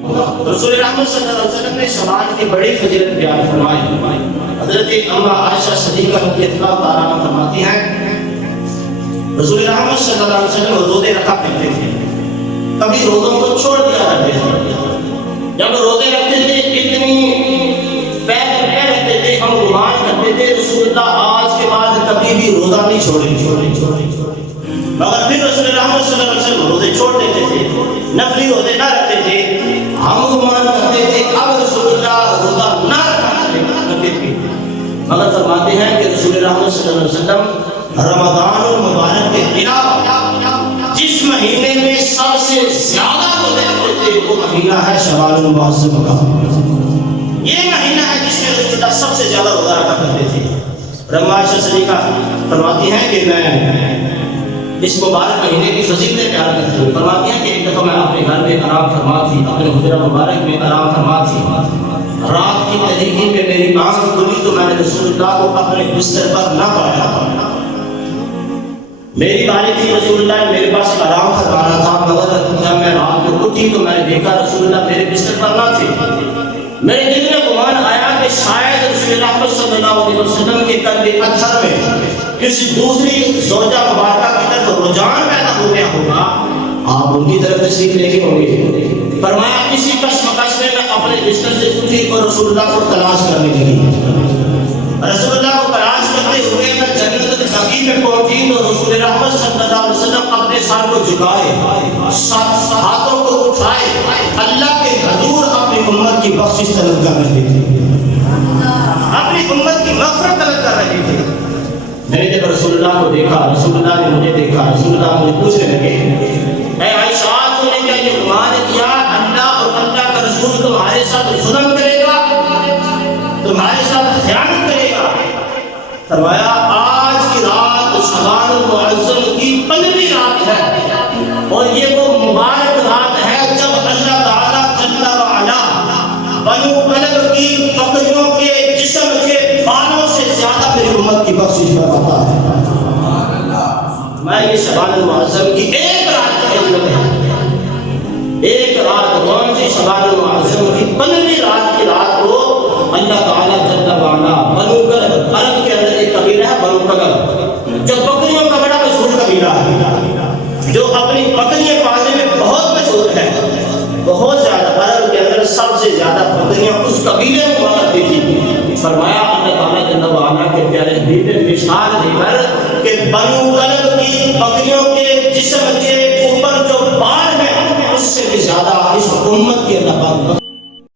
رسول رحمت صلی اللہ علیہ وسلم نے شوال کی بڑی فضیلت بیان فرمائی. حضرت اما عائشہ صدیقہ رضی اللہ تعالیٰ عنہ فرماتی ہیں رسول رحمت صلی اللہ علیہ وسلم روزے رکھا کرتے تھے، کبھی روزوں کو چھوڑ دیا کرتے تھے. جب روزے رکھتے تھے اتنی پیر رکھتے تھے، ہم گمان کرتے تھے رسول اللہ آج کے بعد کبھی بھی روزہ نہیں چھوڑیں گے. مگر پھر رسول رحمت صلی اللہ علیہ وسلم روزے چھوڑ دیتے تھے، نفلی روزے نہ رکھتے تھے. ہم گمان کرتے تھے اب رسول اللہ روزہ نہ رکھتے تھے، مگر فرماتے ہیں کہ رسول رحمت صلی اللہ علیہ وسلم رمضان المبارک کے خلاف جس مہینے میں سب سے زیادہ روزے رکھتے تھے وہ مہینہ ہے شوال المعظم کا. یہ مہینہ ہے جس میں رسول اللہ سب سے زیادہ روزہ رکھا کرتے تھے. اما عائشہ صدیقہ فرماتی ہیں کہ میں اس مبارک مہینے کی فضیلت بیان کرتی ہوں. فرماتی ہیں کہ ایک دفعہ میں اپنے گھر میں آرام فرما تھی، اپنے حجرہ مبارک میں آرام فرما تھی. رات کی تاریکی میں میری آنکھ کھلی تو میں نے رسول اللہ کو اپنے بستر پر نہ پایا. میری باری تھی، رسول اللہ میرے پاس آرام فرمانا تھا، مگر جب میں رات میں اٹھی تو میں نے دیکھا رسول اللہ میرے بستر پر نہ تھے. میرے دل میں گمان آیا کہ شاید رسول اللہ صلی اللہ علیہ وسلم کے قلب اطہر میں کسی دوسری زوجہ مبارکہ کی طرف رجحان پیدا ہو گیا ہوگا، آپ ان کی طرف تشریف لے کے ہوں گے. فرمایا کسی کشمکش میں میں اپنے بستر سے اٹھی اور رسول اللہ کو تلاش کرنے لگی. رسول اللہ کو تلاش کرتے ہوئے میں جنت البقیع میں پہنچی تو رسول رحمت صلی اللہ علیہ وسلم اپنے سر کو جھکائے، ہاتھوں کو اٹھائے، اللہ کے حضور اپنی امت کی بخشش طلب کر رہے تھے، اپنی امت کی مغفرت طلب کر رہے تھے. میں نے جب رسول اللہ کو دیکھا، رسول اللہ نے مجھے دیکھا، رسول اللہ مجھے پوچھنے لگے اے عائشہ تو نے کیا یہ گمان کیا اللہ اور اللہ کا رسول تمہارے ساتھ ظلم کرے گا، تمہارے ساتھ خیانت کرے گا؟ فرمایا آج کی رات شعبان المعظم کی 15ویں رات ہے اور یہ وہ مبارک رات ہے جب اللہ تعالیٰ جل وعلا بنو کلب کی بکریوں کے جسم کے بالوں سے زیادہ میری امت کی بخشش فرماتا ہے. میں یہ شعبان المعظم کی ایک رات کی خدمت ہے، ایک رات کون سی شعبان المعظم کی 15ویں رات کی رات کو اللہ تعالیٰ جل وعلا بنو کلب، عرب کے اندر ایک قبیلہ ہے بنو کلب جو بکریوں کا بڑا مشہور قبیلہ ہے، جو اپنی بکریاں پالنے میں بہت مشہور ہے، بہت زیادہ. عرب کے اندر سب سے زیادہ بکریاں اس قبیلے کو ہوا کرتی تھی. فرمایا اللہ تعالیٰ جل وعلا کے پیارے حبیب نے مثال دی کر کہ بنو کلب کی بکریوں کے جسم کے اوپر جو بال ہے اس سے بھی زیادہ اس امت کے